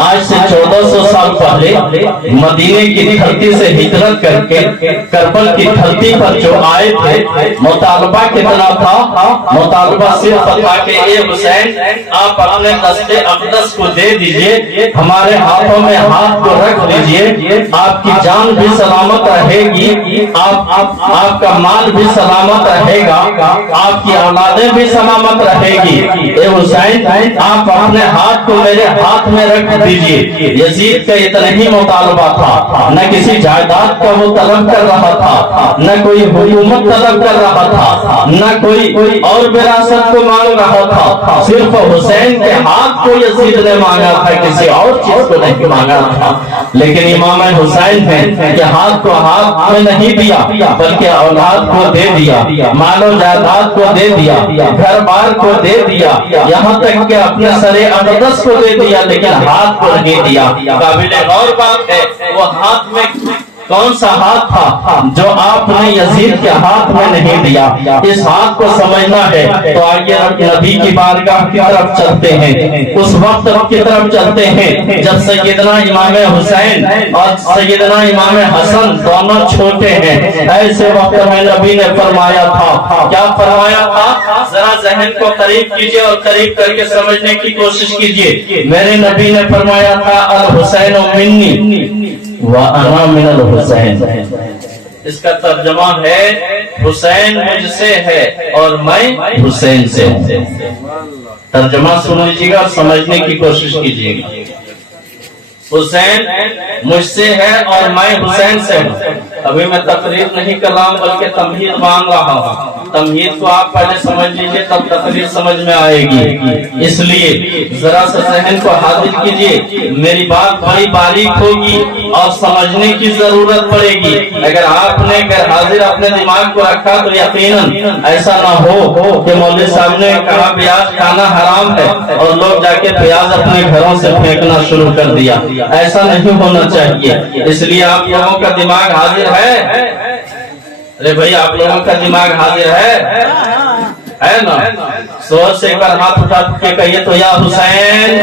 آج سے 1400 سال پہلے مدینے کی دھرتی سے ہجرت کر کے کربل کی دھرتی پر جو آئے تھے، مطالبہ کتنا تھا؟ مطالبہ صرف تھا کہ اے حسین آپ اپنے دست اقدس کو دے دیجئے، ہمارے ہاتھوں میں ہاتھ کو رکھ دیجئے، آپ کی جان بھی سلامت رہے گی، آپ کا مال بھی سلامت رہے گا، آپ کی اولادیں بھی سلامت رہے گی۔ اے حسین آپ اپنے ہاتھ کو میرے ہاتھ میں رکھ دیجئے۔ یزید کا اتنا ہی مطالبہ تھا، نہ کسی جائیداد کا وہ طلب کر رہا تھا، نہ کوئی حکومت طلب کر رہا تھا، نہ کوئی اور وراثت کو مانگ رہا تھا، صرف حسین کے ہاتھ کو یزید نے مانگا تھا، کسی اور چیز کو نہیں مانگا تھا۔ لیکن امام حسین نے کہ ہاتھ کو ہاتھ میں نہیں دیا، بلکہ اولاد کو دے دیا، مال و جائیداد کو دے دیا، گھر بار کو دے دیا، یہاں تک کہ اپنے سر اقدس کو دے دیا، لیکن ہاتھ کو نہیں دیا۔ قابل غور بات ہے وہ ہاتھ میں کون سا ہاتھ تھا جو آپ نے یزید کے ہاتھ میں نہیں دیا؟ اس ہاتھ کو سمجھنا ہے تو آئیے نبی کی بارگاہ کی طرف چلتے ہیں، اس وقت کی طرف چلتے ہیں جب سیدنا امام حسین اور سیدنا امام حسن دونوں چھوٹے ہیں۔ ایسے وقت میں نبی نے فرمایا تھا، کیا فرمایا تھا؟ ذرا ذہن کو قریب کیجئے اور قریب کر کے سمجھنے کی کوشش کیجئے۔ میرے نبی نے فرمایا تھا الحسین منی وَأَنَا مِنَ الْحُسَيْنِ۔ اس کا ترجمہ ہے حسین مجھ سے ہے اور میں حسین سے ہوں۔ ترجمہ سن لیجیے گا اور سمجھنے کی کوشش کیجیے گا۔ حسین مجھ سے ہے اور میں حسین سے ہوں۔ ابھی میں تقریر نہیں کر رہا ہوں بلکہ تمہید مانگ رہا ہوں۔ تمہید کو آپ پہلے سمجھ لیجئے تب تقریر سمجھ میں آئے گی۔ اس لیے ذرا سا ذہن کو حاضر کیجئے، میری بات بڑی باریک ہوگی اور سمجھنے کی ضرورت پڑے گی۔ اگر آپ نے غیر حاضر اپنے دماغ کو رکھا تو یقیناً ایسا نہ ہو کہ مولوی صاحب نے کہا پیاز کھانا حرام ہے اور لوگ جا کے پیاز اپنے گھروں سے پھینکنا شروع کر دیا۔ ایسا نہیں ہونا چاہیے۔ اس لیے آپ لوگوں کا دماغ حاضر ہے؟ ارے بھائی آپ لوگوں کا دماغ حاضر ہے نا؟ زور سے ایک بار ہاتھ اٹھا کے کہیے تو یا حسین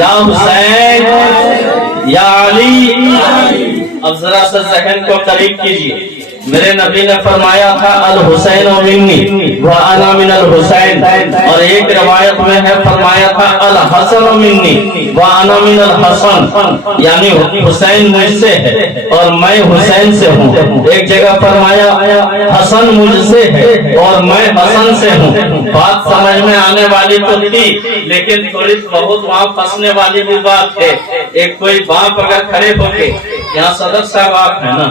یا حسین یا علی۔ اب ذرا سا ذہن کو قریب کیجیے۔ میرے نبی نے فرمایا تھا الحسین منی وَأَنَا مِنَ الْحُسَيْنِ، اور ایک روایت میں ہے فرمایا تھا الحسن منی وَأَنَا مِنَ الْحَسَنِ، یعنی حسین مجھ سے ہے اور میں حسین سے ہوں۔ ایک جگہ فرمایا حسن مجھ سے ہے اور میں حسن سے ہوں۔ بات سمجھ میں آنے والی تو تھی لیکن تھوڑی بہت وہاں پھنسنے والی بھی بات ہے۔ ایک کوئی باپ اگر کھڑے ہو کے، یہاں صدر صاحب آپ ہیں نا،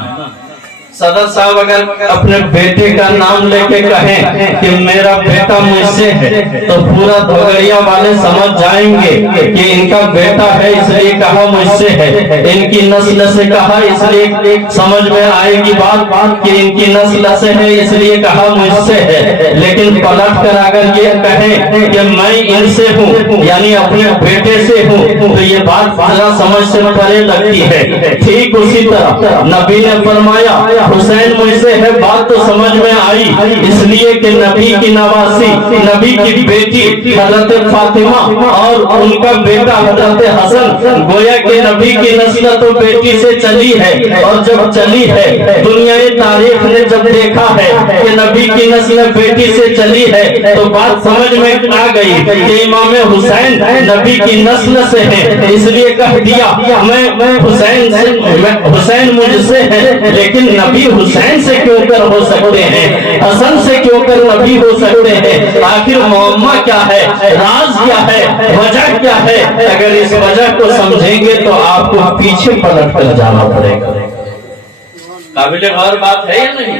صدر صاحب اگر اپنے بیٹے کا نام لے کے کہیں کہ میرا بیٹا مجھ سے ہے تو پورا دھگڑیا والے سمجھ جائیں گے کہ ان کا بیٹا ہے اس لیے کہا مجھ سے ہے، ان کی نسل سے کہا اس لیے سمجھ میں آئے گی بات کہ ان کی نسل سے ہے اس لیے کہا مجھ سے ہے۔ لیکن پلٹ کر اگر یہ کہیں کہ میں ان سے ہوں یعنی اپنے بیٹے سے ہوں تو یہ بات ذرا سمجھ سے پرے لگتی ہے۔ ٹھیک اسی طرح نبی نے فرمایا حسین مجھ سے ہے، بات تو سمجھ میں آئی، اس لیے کہ نبی کی نواسی، نبی کی بیٹی حضرت فاطمہ اور ان کا بیٹا حضرت حسن، گویا کہ نبی کی نسل تو بیٹی سے چلی ہے، اور جب چلی ہے دنیائے تاریخ نے جب دیکھا ہے کہ نبی کی نسل بیٹی سے چلی ہے تو بات سمجھ میں آ گئی کہ امام حسین نبی کی نسل سے ہے، اس لیے کہہ دیا میں حسین مجھ سے ہے، لیکن نبی حسین سے کیوں کر ہو سکتے ہیں، حسن سے کیوں کر نبی ہو سکتے ہیں؟ آخر معمہ کیا ہے، راز کیا ہے، وجہ کیا ہے؟ اگر اس وجہ کو سمجھیں گے تو آپ کو پیچھے پلٹ کر جانا پڑے گا۔ قابل غور بات ہے یا نہیں؟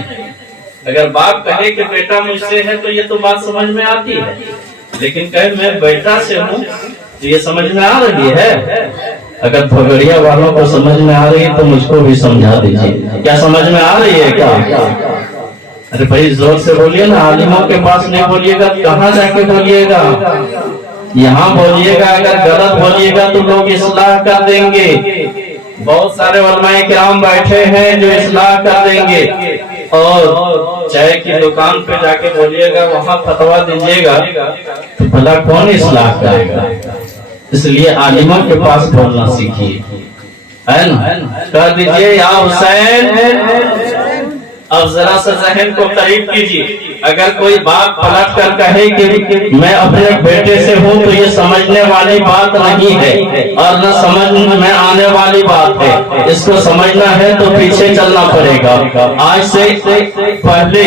اگر باپ کہے کہ بیٹا مجھ سے ہے تو یہ تو بات سمجھ میں آتی ہے، لیکن کہے میں بیٹا سے ہوں تو یہ سمجھ میں آ رہی ہے؟ اگر بھگڑیا والوں کو سمجھ میں آ رہی ہے تو مجھ کو بھی سمجھا دیجیے، کیا سمجھ میں آ رہی ہے کیا؟ ارے بھائی زور سے بولیے نا، عالموں کے پاس نہیں بولیے گا، کہاں جا کے بولیے گا؟ یہاں بولیے گا، اگر غلط بولیے گا تو لوگ اصلاح کر دیں گے۔ بہت سارے علماء کرام بیٹھے ہیں جو اصلاح کر دیں گے، اور چائے کی دکان پہ جا کے بولیے گا، وہاں فتویٰ دیجیے گا تو بھلا کون اصلاح کرے گا؟ اس لیے عالموں کے پاس بولنا سیکھیے، ہے نا؟ کہہ دیجئے یا حسین، اب ذرا سا ذہن کو قریب کیجیے۔ اگر کوئی بات پلٹ کر کہے کہ میں اپنے بیٹے سے ہوں تو یہ سمجھنے والی بات نہیں ہے اور نہ سمجھ میں آنے والی بات ہے، اس کو سمجھنا ہے تو پیچھے چلنا پڑے گا۔ آج سے پہلے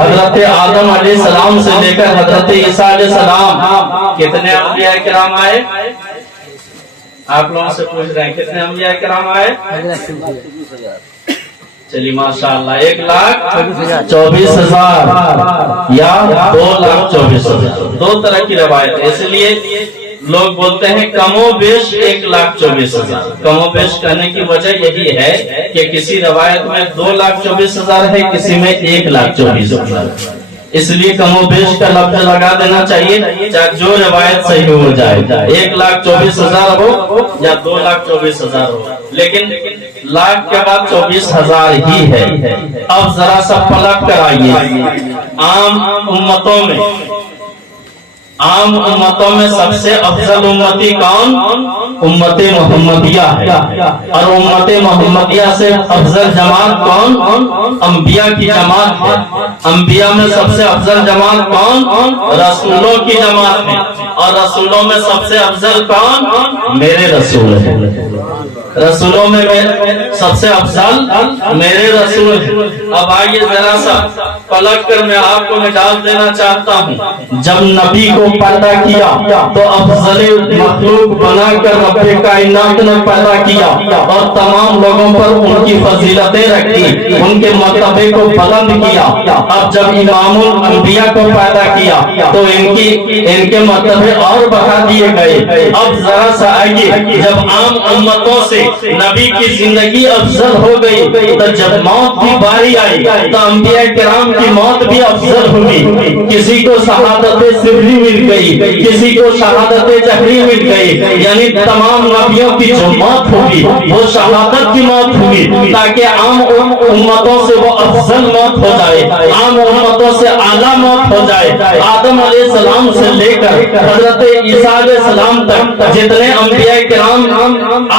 حضرت آدم علیہ السلام سے لے کر حضرت عیسیٰ علیہ السلام کتنے انبیاء کرام آئے؟ آپ لوگوں سے پوچھ رہے ہیں کتنے انبیاء کرام آئے؟ چلیے ماشاءاللہ 1,24,000 یا 2,24,000، دو طرح کی روایت ہے۔ اس لیے لوگ بولتے ہیں کم و بیش 1,24,000۔ کم و بیش کہنے کی وجہ یہی ہے کہ کسی روایت میں 2,24,000 ہے، کسی میں 1,24,000۔ اس لیے کم و بیش کا لفظ لگا دینا چاہیے، چاہے جو روایت صحیح ہو جائے، 1,24,000 ہو یا 2,24,000 ہو، لیکن لاکھ کے بعد 24,000 ہی ہے۔ اب ذرا سا پلٹ کر آئیے، عام امتوں میں سب سے افضل امتی کون؟ امت محمدیہ ہے، اور امت محمدیہ سے افضل جماعت کون؟ انبیاء کی جماعت ہے۔ انبیاء میں سب سے افضل جماعت کون؟ رسولوں کی جماعت ہے، اور رسولوں میں سب سے افضل کون؟ میرے رسول ہے۔ رسولوں میں سب سے افضل میرے رسول ہیں۔ اب آئیے ذرا سا پلٹ کر میں آپ کو مجاز دینا چاہتا ہوں۔ جب نبی کو پیدا کیا تو افضل مخلوق بنا کر رب کائنات نے پیدا کیا اور تمام لوگوں پر ان کی فضیلتیں رکھی، ان کے مرتبے کو بلند کیا۔ اب جب امام الانبیاء کو پیدا کیا تو ان کے مرتبے اور بڑھا دیے گئے۔ اب ذرا سا آئیے، جب عام امتوں سے نبی کی زندگی افضل ہو گئی تو جب موت کی باری آئی تو انبیاء کرام کی موت بھی افضل ہوگی۔ کسی کو شہادت سری مل گئی، کسی کو شہادت جہری مل گئی، یعنی تمام نبیوں کی جو موت ہوگی وہ شہادت کی موت ہوگی، تاکہ عام امتوں سے وہ افضل موت ہو جائے، عام امتوں سے اعلیٰ موت ہو جائے۔ آدم علیہ السلام سے لے کر حضرت عیسیٰ علیہ السلام تک جتنے انبیاء کرام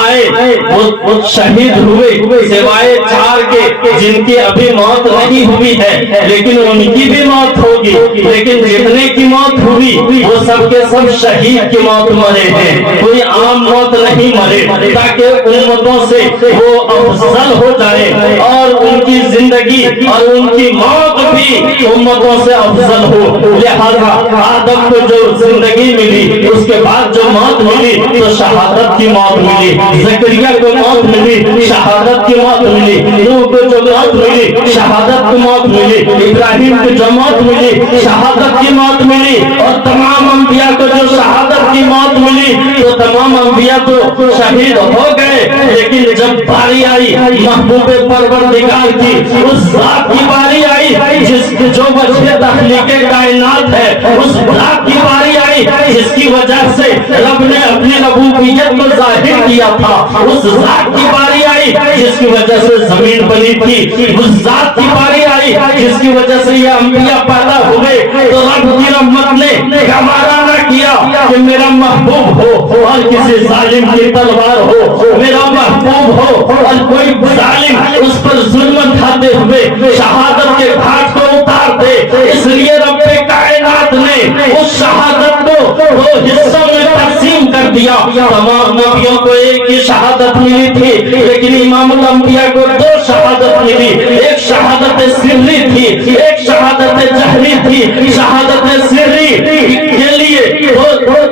آئے وہ شہید ہوئے، سوائے 4 کے جن کی ابھی موت نہیں ہوئی ہے، لیکن ان کی بھی موت ہوگی۔ لیکن جتنے کی موت ہوئی وہ سب کے سب شہید کی موت مرے ہیں، کوئی عام موت نہیں مرے، تاکہ امتوں سے وہ افضل ہو جائے اور ان کی زندگی اور ان کی موت بھی امتوں سے افضل ہو۔ لہذا آدم کو جو زندگی ملی اس کے بعد جو موت ملی تو شہادت کی موت ملی، زکریا کو موت ملی، شہادت کی موت ملی، نوح کو جو موت ملی شہادت کی موت ملی، ابراہیم کو جو موت ملی شہادت کی موت ملی، اور تمام انبیاء کو جو شہادت کی موت ملی تو تمام انبیاء تو شہید ہو گئے۔ لیکن جب باری آئی محبوب پروردگار کی، اس ذات کی باری آئی جس جو وجہ تخلیق کائنات ہے، اس ذات کی باری آئی جس کی وجہ سے رب نے اپنی ربوبیت کو ظاہر کیا تھا، اس ذات کی باری آئی جس کی وجہ سے زمین بنی تھی، اس ذات کی باری آئی جس کی وجہ سے یہ انبیاء پیدا ہوئے، تو رب کی رحمت نے گوارا نہ کیا کہ میرا محبوب ہو اور کسی ظالم کی تلوار ہو، میرا محبوب ہو اور کوئی ظالم اس پر ظلم اٹھاتے ہوئے شہادت کے گھاٹ کو اتار دے۔ اس لیے رب کائنات نے اس شہادت کو 2 حصوں میں تقسیم کر دیا۔ تمام نبیوں کو ایک ہی شہادت ملی تھی، لیکن امام الانبیاء کو 2 شہادت ملی، ایک شہادت سری تھی، ایک شہادت جہری تھی۔ شہادت سری کے لیے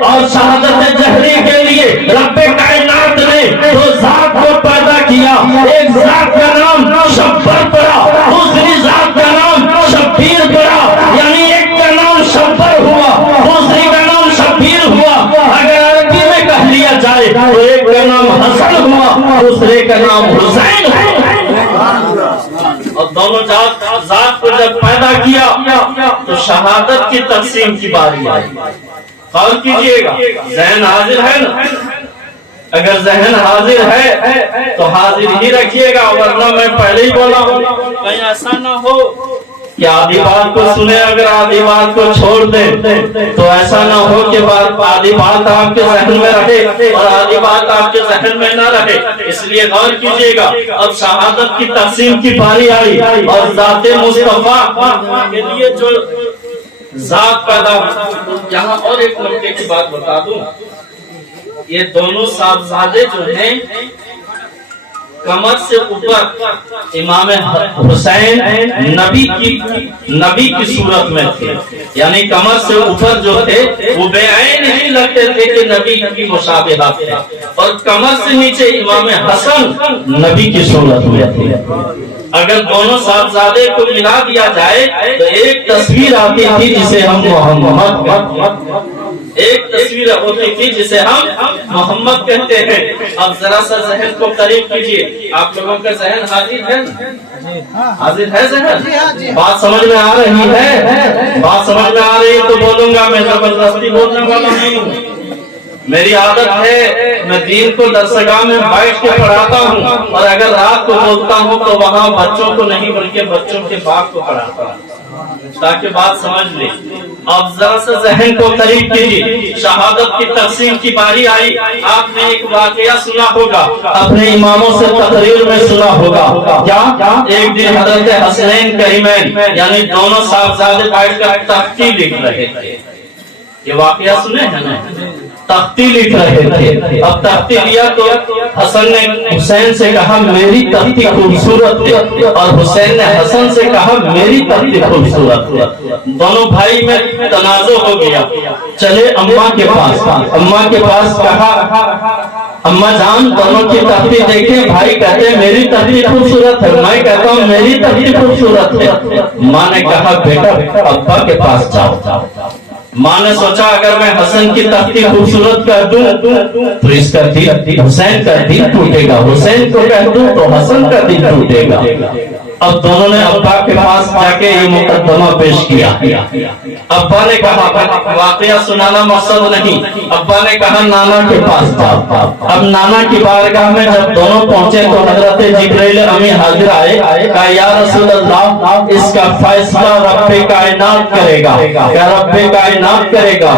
اور شہادت جہری کے لیے رب کائنات نے 2 ذات کو پیدا کیا، ایک ذات کا نام شبر پڑا، دوسری ذات کا نام شبیر پڑا، یعنی ایک کا نام شبر ہوا، دوسری کا نام شبیر ہوا۔ اگر عربی میں کہہ لیا جائے تو ایک کا نام حسن ہوا، دوسرے کا نام حسین ہوا، اور دونوں ذات کو جب پیدا کیا تو شہادت کی تقسیم کی باری آئی۔ غور کیجئے گا، ذہن حاضر ہے نا؟ اگر ذہن حاضر ہے تو حاضر ہی رکھیے گا، ورنہ میں پہلے ہی بولا ہوں کہیں ایسا نہ ہو کہ آدھی بات کو سنے، اگر آدھی بات کو چھوڑ دیں تو ایسا نہ ہو کہ آدھی بات آپ کے ذہن میں رہے اور آدھی بات آپ کے ذہن میں نہ رہے۔ اس لیے غور کیجئے گا، اب شہادت کی تقسیم کی باری آئی اور ذات مصطفیٰ کے لیے جو ذات پیدا ہوئی۔ یہاں اور ایک موقع کی بات بتا دوں، یہ دونوں صاحبزادے جو ہیں کمر سے اوپر امام حسین نبی کی صورت میں تھے، یعنی کمر سے اوپر جو تھے وہ بے عین ہی لگتے تھے کہ نبی کی مشابہت تھے، اور کمر سے نیچے امام حسن نبی کی صورت میں تھے۔ اگر دونوں صاحبزادے کو ملا دیا جائے تو ایک تصویر آتی تھی جسے ہم محمد کہتے ہیں۔ اب ذرا سا ذہن کو قریب کیجئے، آپ لوگوں کا ذہن حاضر ہے ذہن؟ بات سمجھ میں آ رہی ہے؟ بات سمجھ میں آ رہی ہے تو بولوں گا، میں زبردستی بولنے والا نہیں ہوں۔ میری عادت ہے میں دین کو درسگاہ میں بیٹھ کے پڑھاتا ہوں، اور اگر رات کو بولتا ہوں تو وہاں بچوں کو نہیں بلکہ بچوں کے باپ کو پڑھاتا ہوں تاکہ بات سمجھ لے۔ اب ذرا سا ذہن کو قریب کیجیے، شہادت کی تقسیم کی باری آئی۔ آپ نے ایک واقعہ سنا ہوگا، اپنے اماموں سے تقریر میں سنا ہوگا، کیا ایک دن حضرت حسنین کریمین یعنی دونوں صاحبزادے بیٹھ کر تختی لکھ رہے تھے۔ یہ واقعہ سنے ہیں نا؟ تختی لکھ رہے تھے۔ اب تختی لیا تو حسن نے حسین سے کہا میری تختی خوبصورت ہے، اور حسین نے حسن سے کہا میری تختی خوبصورت ہے۔ دونوں بھائی میں تنازع ہو گیا، چلے اماں کے پاس۔ اماں کے پاس کہا اماں جان دونوں کی تختی دیکھیں، بھائی کہتے ہیں میری تختی خوبصورت ہے، میں کہتا ہوں میری تختی خوبصورت ہے۔ ماں نے کہا بیٹا ابا کے پاس جاؤ۔ ماں نے سوچا اگر میں حسن کی تختی خوبصورت کر دوں تو اس کا دل حسین کا دل ٹوٹے گا، حسین کو کہہ دوں تو حسن کا دل ٹوٹے گا۔ اب دونوں نے ابا کے پاس جا کے یہ مقدمہ پیش کیا۔ ابا نے کہا واقعہ سنانا مقصد نہیں، ابا نے کہا نانا کے پاس جاؤ۔ اب نانا کی بارگاہ میں جب دونوں پہنچے تو حضرت جبرائیل امین حاضر آئے، کہا یا رسول اللہ اس کا فیصلہ رب کائنات کرے گا، کیا رب کائنات کرے گا۔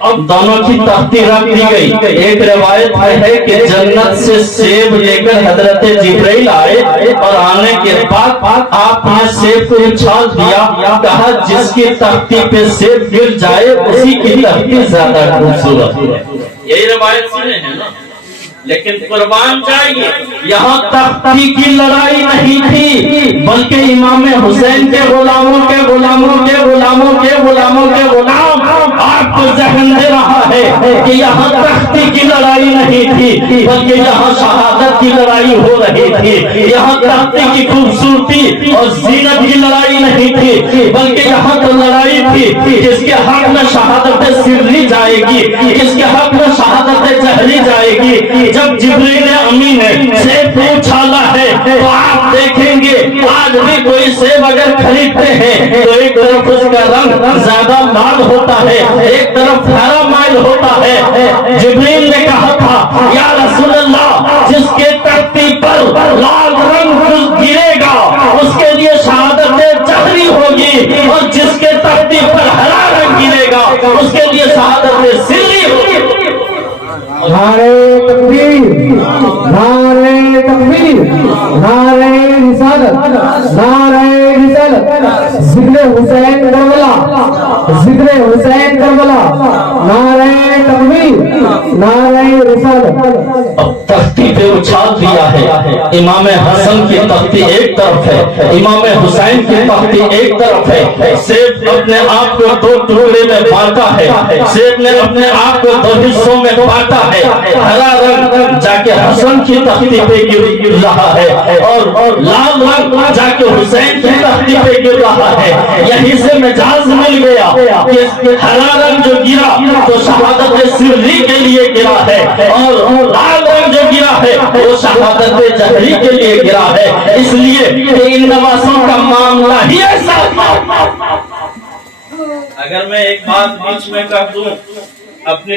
اب دونوں کی تختی رکھ دی گئی۔ ایک روایت ہے کہ جنت سے سیب لے کر حضرت جبرائیل آئے، اور آنے کے بعد آپ نے سیب کو اچھال دیا، کہا جس کی تختی پہ سیب گر جائے اسی کی تختی زیادہ خوبصورت ہے۔ یہی روایت سنے ہیں نا؟ لیکن قربان جائیے یہاں تختی کی لڑائی نہیں تھی، بلکہ امام حسین کے غلاموں کے غلاموں کے غلاموں کے غلاموں کے غلام آپ کو ذہن دے رہا ہے کہ یہاں تختی کی لڑائی نہیں تھی، بلکہ یہاں شہادت کی لڑائی ہو رہی تھی۔ یہاں تختی کی خوبصورتی اور زینت کی لڑائی نہیں تھی، بلکہ یہاں تو لڑائی تھی جس کے حق میں شہادت سری جائے گی، جس کے حق میں شہادت جہری جائے گی۔ جب جبرائیل امین نے سیب اچھالا ہے تو آپ دیکھیں گے آج بھی کوئی سیب اگر خریدتے ہیں تو ایک طرف اس کا رنگ زیادہ لال ہوتا ہے، ایک طرف ہرا مائل ہوتا ہے۔ جبرائیل نے کہا تھا یا رسول اللہ جس کے تختی پر لال رنگ گرے گا اس کے لیے شہادت جہری ہوگی، اور جس کے تختی پر ہرا رنگ گرے گا اس کے لیے شہادت سری ہوگی۔ نعرہ تکبیر، نعرہ تکبیر، نعرہ رسالت، نعرہ رسالت، ذکر حسین کربلا، ذکر حسین کربلا، نعرہ تکبیر، نعرہ رسالت۔ اب تختی پہ اچھال دیا ہے، امام حسن کی تختی ایک طرف ہے، امام حسین کی تختی ایک طرف ہے۔ سیب اپنے آپ کو دو ٹکڑے میں بانٹا ہے، سیب نے اپنے آپ کو دو حصوں میں بانٹا ہے۔ ہرا رنگ جا کے حسن کی تختی پہ گر رہا ہے، اور لال رنگ جا کے حسین کی تختی پہ گر رہا ہے۔ یہیں سے مجاز مل گیا کہ ہرا رنگ جو گرا تو شہادت سری کے لیے گرا ہے، اور لال رنگ جو گرا ہے وہ شہادت جہری کے لیے گرا ہے۔ اس لیے کہ ان نوازوں کا معاملہ ہی ایسا۔ اگر میں ایک بات بیچ میں کہہ دوں، اپنی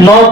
9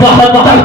72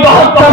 72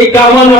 51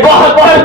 72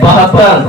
72।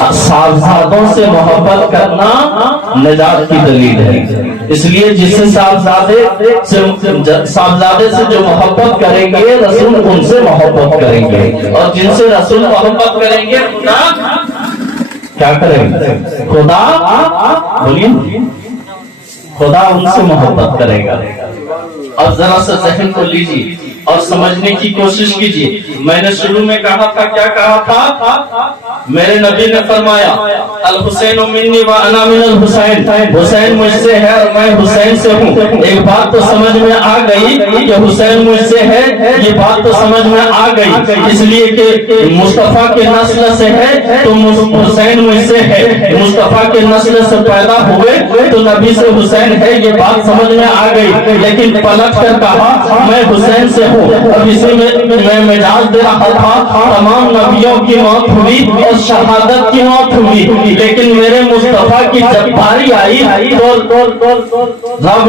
صاحبزادوں سے محبت کرنا نجات کی دلیل ہے۔ اس لیے جس سے صاحبزادے سے جو محبت کریں گے رسول ان سے محبت کریں گے، اور جن سے رسول محبت کریں گے خدا کیا کریں گے؟ خدا بولیے خدا ان سے محبت کرے گا۔ اب ذرا سا ذہن کو لیجیے اور سمجھنے کی کوشش کیجیے۔ میں نے شروع میں کہا تھا، کیا کہا تھا؟ میرے نبی نے فرمایا الحسین منی و انا من الحسین، حسین مجھ سے ہے اور میں حسین سے ہوں۔ ایک بات تو سمجھ میں آ گئی کہ حسین مجھ سے ہے، یہ بات تو سمجھ میں آ گئی، اس لیے کہ مصطفیٰ کے نسل سے ہے تو حسین مجھ سے ہے، مصطفیٰ کے نسل سے پیدا ہوئے تو نبی سے حسین ہے، یہ بات سمجھ میں آ گئی۔ لیکن پلٹ کر کہا میں حسین سے ہوں۔ اب اسی میں مجاز دے رہا تھا، تمام نبیوں کی موت ہوئی اور شہادت کی موت ہوئی، لیکن میرے مصطفیٰ کی جب باری آئی تو رب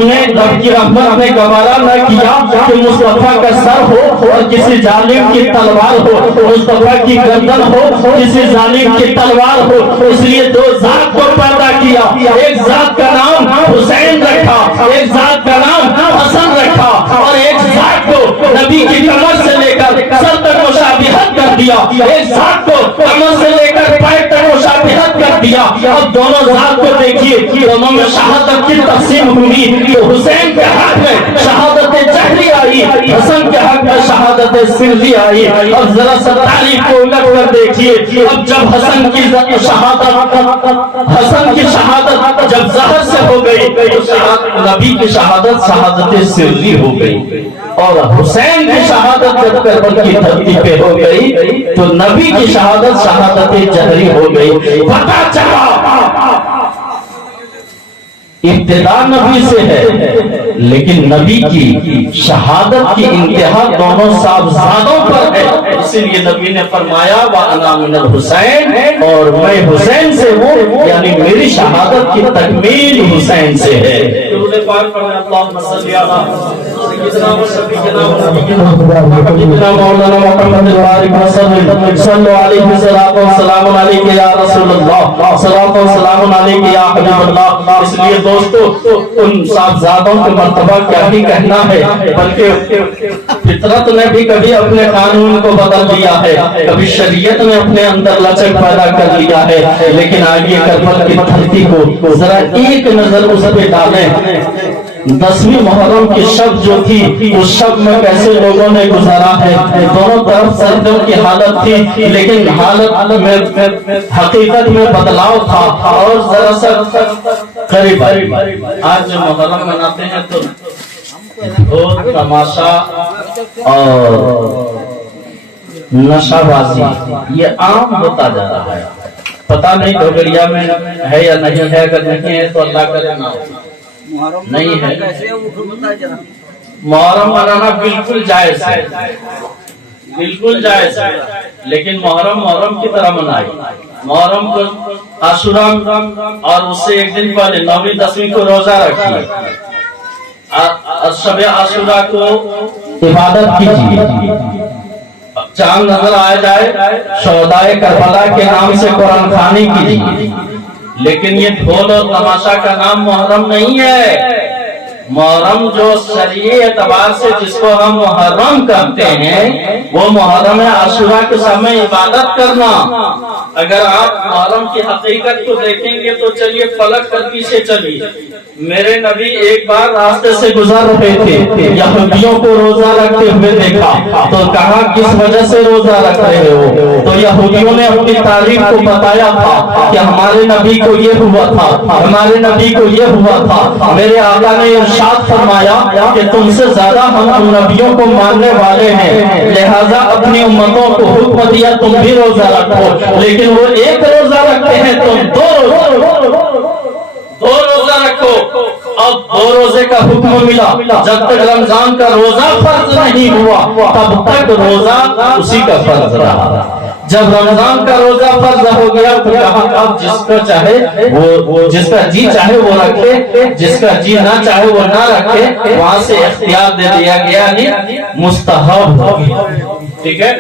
کی رحمت نے گوارا نہ کیا کہ مصطفیٰ کا سر ہو اور کسی ظالم کی تلوار ہو، مصطفیٰ کی گردن ہو کسی ظالم کی تلوار ہو، اس لیے دو ذات کو پیدا کیا، ایک ذات کا نام حسین رکھا، ایک ذات کا نام حسن رکھا، اور ایک ذات کو نبی کی کمر سے لے کر سر تک مشابہت کر دیا، ایک ذات کو کمر سے لے کر پیر تک مشابہت کر دیا۔ اب دونوں ذات کو دیکھیے، دونوں میں شہادت کی تقسیم ہوئی تو حسین کے حق میں شہادت جہری آئی، حسن کے حق میں شہادت سری آئی۔ اب ذرا سا تاریخ کو الٹ کر دیکھیے، اب جب حسن کی شہادت جب زہر سے ہو گئی تو نبی کی شہادت سری ہو گئی، اور حسین کی شہادت جب کربلا کی دھرتی پہ ہو گئی تو نبی کی شہادت جہری ہو گئی۔ پتہ چلا ابتدا نبی سے ہے، لیکن نبی کی شہادت کی انتہا دونوں صاحبزادوں پر ہے، اسی لیے نبی نے فرمایا وَأَنَا مِنَ الْحُسَيْنِ، اور میں حسین سے ہوں، یعنی میری شہادت کی تکمیل حسین سے ہے۔ اللہم صلی علی سیدنا و شفیعنا و نبینا مولانا محمد البارک وسلم، صلو علیہ وسلم علیک یا رسول اللہ، صلاۃ و سلام علیک یا حبیب اللہ۔ اس لیے دوستو ان صاحبزادوں کے مرتبہ کیا ہی کہنا ہے، بلکہ فطرت نے بھی کبھی اپنے قانون کو بدل دیا ہے، کبھی شریعت نے اپنے اندر لچک پیدا کر لیا ہے، لیکن آئیے کربلا کی دھرتی کو ذرا ایک نظر اس پہ ڈالیں۔ 10ویں محرم کی شب جو تھی، اس شب میں کیسے لوگوں نے گزارا ہے، دونوں طرف سردیوں کی حالت تھی، لیکن حالت میں حقیقت میں بدلاؤ تھا، اور ذرا سا قریب آج جو محرم مناتے ہیں تو ڈھول تماشا اور نشہ بازی یہ عام ہوتا جا رہا ہے۔ پتہ نہیں ڈھولیا میں ہے یا نہیں ہے، اگر نہیں ہے تو اللہ کرے نہ ہو، نہیں ہے۔ محرم منانا بالکل جائز ہے، بالکل جائز ہے، لیکن محرم کی طرح منائی۔ محرم کو عاشورہ اور اس سے ایک دن پہلے 9ویں 10ویں کو روزہ رکھیے، شب عاشورہ کو عبادت کیجیے، چاند نظر آ جائے شہدائے کربلا کے نام سے قرآن خوانی کیجیے، لیکن یہ ڈھول اور تماشا کا نام محرم نہیں ہے۔ محرم جو شرعی اعتبار سے جس کو ہم محرم کہتے ہیں وہ محرم عاشورہ کے سامنے عبادت کرنا۔ اگر آپ محرم کی حقیقت کو دیکھیں گے تو چلیے پلٹ کر پیچھے چلیے۔ میرے نبی ایک بار راستے سے گزر رہے تھے، یہودیوں کو روزہ رکھتے ہوئے دیکھا تو کہا کس وجہ سے روزہ رکھ رہے ہو؟ تو یہودیوں نے اپنی تعریف کو بتایا تھا کہ ہمارے نبی کو یہ ہوا تھا، ہمارے نبی کو یہ ہوا تھا۔ میرے آقا نے ارشاد فرمایا کہ تم سے زیادہ ہم نبیوں کو ماننے والے ہیں، لہذا اپنی امتوں کو حکم دیا تم بھی روزہ رکھو، لیکن وہ ایک روزہ رکھتے ہیں، تم دو روزہ رکھو۔ اب 2 روزے کا حکم ملا، جب تک رمضان کا روزہ فرض نہیں ہوا تب تک روزہ اسی کا فرض رہا۔ جب رمضان کا روزہ فرض ہو گیا تو کہا اب جس کا چاہے وہ، جس کا جی چاہے وہ رکھے، جس کا جی نہ چاہے وہ نہ رکھے۔ وہاں سے اختیار دے دیا گیا، یعنی مستحب ہو گیا۔ ٹھیک ہے.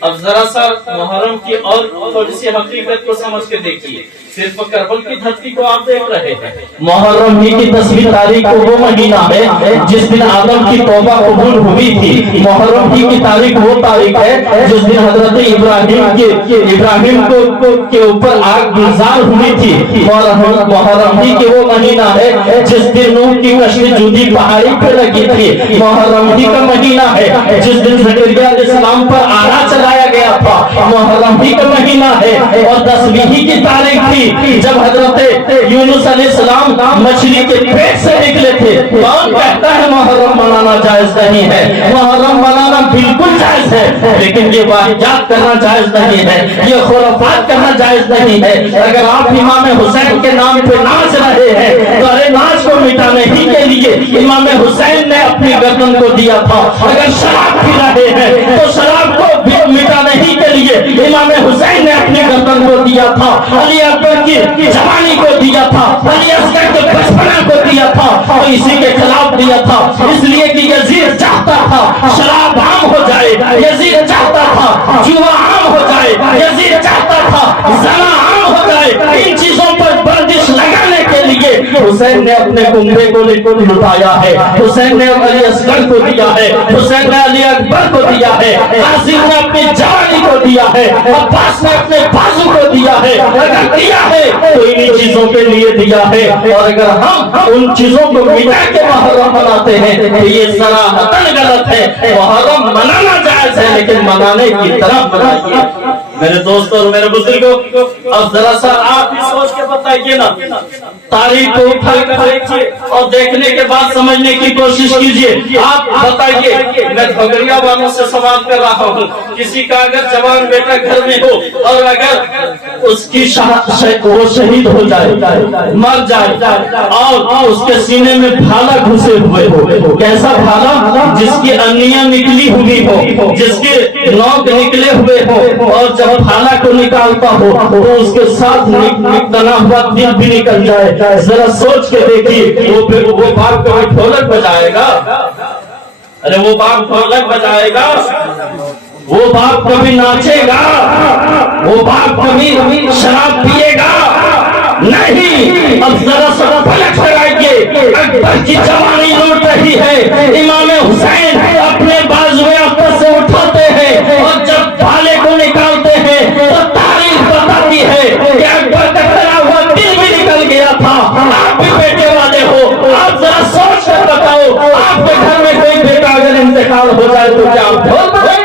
اب ذرا سا محرم کی اور تھوڑی سی حقیقت کو سمجھ کے دیکھیے. صرف کربل کی دھرتی کو آپ دیکھ رہے ہیں. محرم ہی کی 10ویں تاریخ کو وہ مہینہ ہے جس دن آدم کی توبہ قبول ہوئی تھی. محرم ہی کی تاریخ وہ تاریخ ہے جس دن حضرت ابراہیم کے اوپر آگ گلزار ہوئی تھی. محرم ہی کے وہ مہینہ ہے جس دن نوح کی کشتی جودی پہاڑی پہ لگی تھی. محرم ہی کا مہینہ ہے جس دن زکریا علیہ السلام پر آرا چلایا گیا تھا. محرم ہی کا مہینہ ہے. اور 10ویں ہی کی تاریخ تھی جب حضرت یونس علیہ السلام مچھلی کے پیٹ سے نکلے تھے. کون کہتا ہے محرم منانا جائز نہیں ہے؟ محرم منانا بالکل جائز ہے، لیکن یہ واحجات کرنا جائز نہیں ہے، یہ خرافات کرنا جائز نہیں ہے. اگر آپ امام حسین کے نام پہ ناچ رہے ہیں تو ارے ناچ کو مٹانے ہی کے لیے امام حسین نے اپنی گردن کو دیا تھا. اگر شراب پی رہے ہیں تو شراب کو مٹانے ہی کے لیے امام حسین نے اپنی گردن کو دیا تھا. علی اکبر کی جوانی کو دیا تھا، علی اصغر کے بچپنا کو دیا تھا، اور اسی کے خلاف دیا تھا. اس لیے کہ یزید چاہتا تھا شراب عام ہو جائے، یزید چاہتا تھا جوا عام ہو جائے، یزید چاہتا تھا زنا عام ہو جائے. ان چیزوں پر بندش لگانے کے لیے حسین نے اپنے کنبے کو لٹایا ہے، حسین نے علی اصغر کو دیا ہے، حسین نے علی اکبر کو دیا ہے، قاسم نے اپنی جوانی کو دیا ہے، عباس نے اپنے بازو کو دیا ہے. اگر دیا ہے تو انہی چیزوں کے لیے دیا ہے. اور اگر ہم ان چیزوں کو مٹا کے محرم مناتے ہیں تو یہ صراحتاً غلط ہے. محرم منانا جائز ہے لیکن منانے کی طرح منائیے. میرے دوستوں اور میرے بزرگوں، اب ذرا سا آپ بھی سوچ کے بتائیے نا، تاریخ کو اٹھا کر دیکھیے اور دیکھنے کے بعد سمجھنے کی کوشش کیجیے. آپ بتائیے، میں کھگڑیا والوں سے سوال کر رہا ہوں، کسی کا اگر جوان بیٹا گھر میں ہو اور اگر اس کی وہ شہید ہو جائے، مر جائے، اور اس کے سینے میں بھالا گھسے ہوئے ہو، کیسا بھالا؟ جس کی انیاں نکلی ہوئی ہو، جس کے نوک نکلے ہوئے ہو، اور جب بھالا کو نکالتا ہو تو اس کے ساتھ تنا ہوا دل بھی نکل جائے. ذرا سوچ کے دیکھیے، وہ باپ کبھی ڈھولک بجائے گا؟ ارے وہ باپ ڈھولک بجائے گا؟ وہ باپ کبھی ناچے گا؟ وہ باپ کبھی شراب پیے گا؟ نہیں. اب ذرا سا پلٹ کرائیے، اکبر کی جوانی لوٹ رہی ہے، امام حسین اپنے بازوئے اکبر سے اٹھاتے ہیں اور جب بھالے کو نکالتے ہیں تو تاریخ بتاتی ہے کہ اکبر کا تنا ہوا دل بھی نکل گیا تھا. آپ بھی بیٹے والے ہو، آپ ذرا سوچ کر بتاؤ، آپ کے گھر میں کوئی بیٹا اگر انتقال ہو جائے تو کیا آپ ڈھول بجائیں؟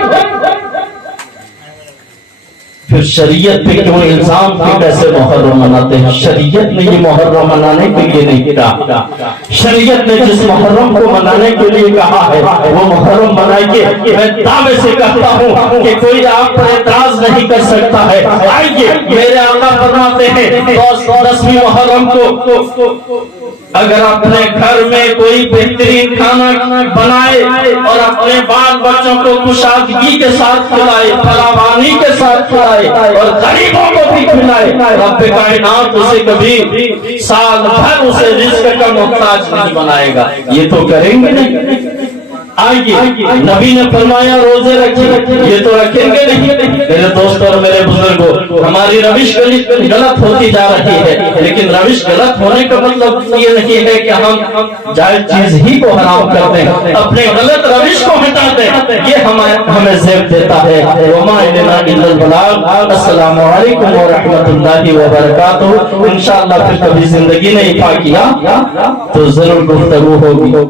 پھر شریعت پہ کیوں الزام پہ کیسے محرم مناتے ہیں؟ شریعت نے یہ محرم منانے کے لیے نہیں کہا. شریعت نے جس محرم کو منانے کے لیے کہا ہے وہ محرم منائیے. میں دعوے سے کہتا ہوں کہ کوئی آپ پر اعتراض نہیں کر سکتا ہے. آئیے، میرے آقا فرماتے ہیں 10ویں محرم کو اگر اپنے گھر میں کوئی بہترین کھانا بنائے اور اپنے بال بچوں کو کشادگی کے ساتھ کھلائے، فراوانی کے ساتھ کھلائے اور غریبوں کو بھی کھلائے، رب کائنات اسے کبھی سال بھر اسے رزق کا محتاج نہیں بنائے گا. یہ تو کریں گے نہیں. آئیے، نبی نے فرمایا روزے رکھیں، یہ تو رکھیں گے نہیں. میرے دوستوں اور میرے بزرگوں، ہماری روش غلط ہوتی جا رہی ہے، لیکن روش غلط ہونے کا مطلب یہ نہیں ہے کہ ہم جائز چیز ہی کو حرام کرتے ہیں. اپنے غلط روش کو ہٹاتے ہیں، یہ ہمیں زیب دیتا ہے. وما الینا الا البلاغ. السلام علیکم ورحمۃ اللہ وبرکاتہ. انشاءاللہ پھر کبھی زندگی نے عطا کیا تو ضرور گفتگو ہوگی.